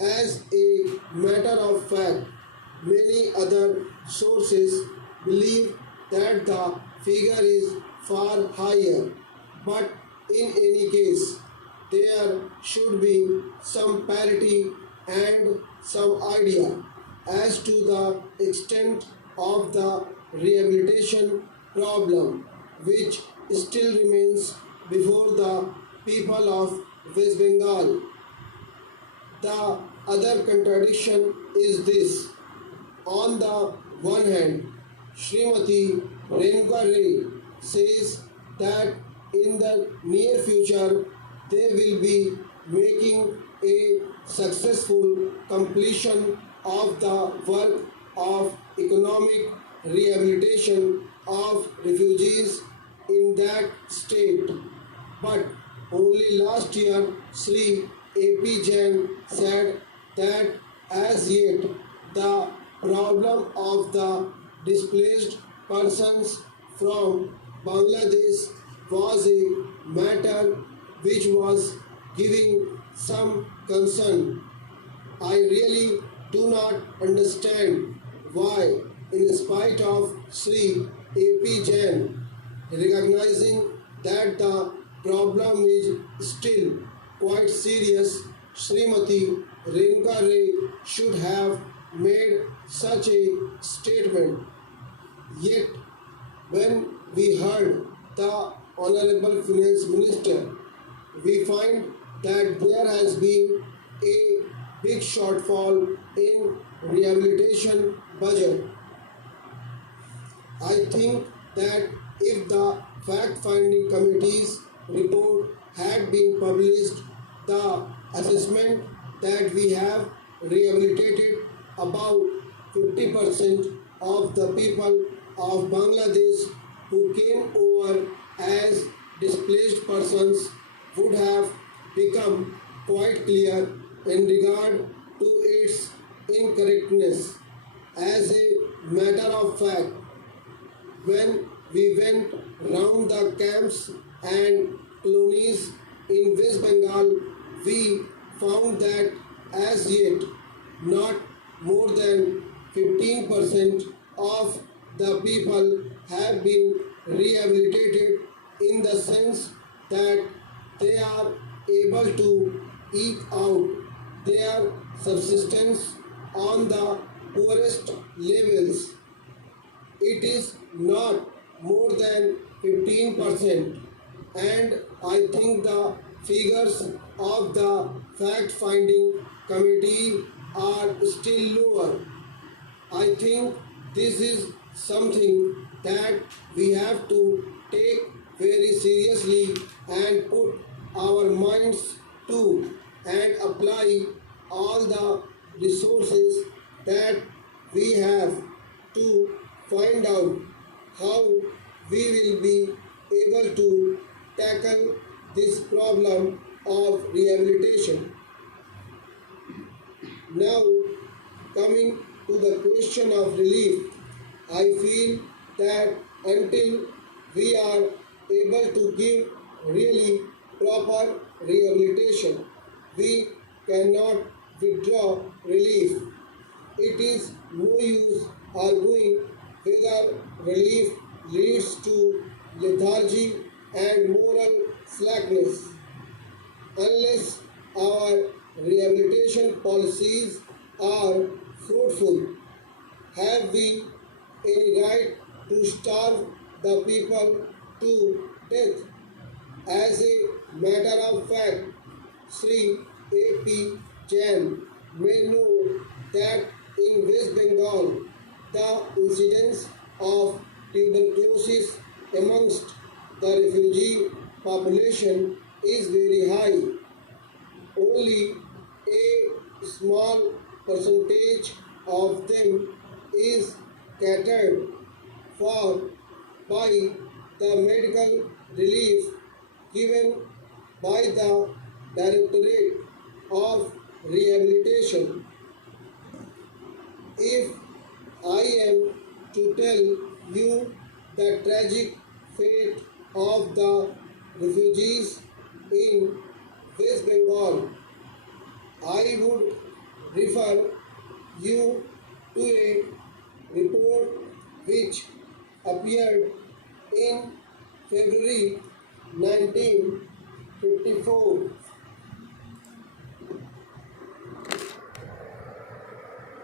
As a matter of fact, many other sources believe that the figure is far higher, but in any case, there should be some parity and some idea as to the extent of the rehabilitation problem which still remains before the people of West Bengal. The other contradiction is this. On the one hand, Srimati Renuka Ray says that in the near future they will be making a successful completion of the work of economic rehabilitation of refugees in that state. But only last year, Sri A.P. Jain said that as yet the problem of the displaced persons from Bangladesh was a matter which was giving some concern. I really do not understand why, in spite of Sri A.P. Jain recognizing that the problem is still quite serious, Srimati Renuka Ray should have made such a statement. Yet, when we heard the Honorable Finance Minister, we find that there has been a big shortfall in rehabilitation budget. I think that if the fact-finding committee's report had been published, the assessment that we have rehabilitated about 50% of the people of Bangladesh who came over as displaced persons would have become quite clear in regard to its incorrectness. As a matter of fact, when we went round the camps and colonies in West Bengal, we found that as yet not more than 15% of the people have been rehabilitated in the sense that they are able to eke out their subsistence on the poorest levels. It is not more than 15%, and I think the figures of the fact finding committee are still lower. I think this is something that we have to take very seriously and put our minds to and apply all the resources that we have to find out how we will be able to tackle this problem of rehabilitation. Now, coming to the question of relief, I feel that until we are able to give really proper rehabilitation, we cannot withdraw relief. It is no use arguing whether relief leads to lethargy and moral slackness. Unless our rehabilitation policies are fruitful, have we any right to starve the people to death? As a matter of fact, Sri A.P. Jain may know that in West Bengal, the incidence of tuberculosis amongst the refugee population is very high. Only a small percentage of them is catered for by the medical relief given by the Directorate of Rehabilitation. If I am to tell you the tragic fate of the refugees in West Bengal, I would refer you to a report which appeared in February 1954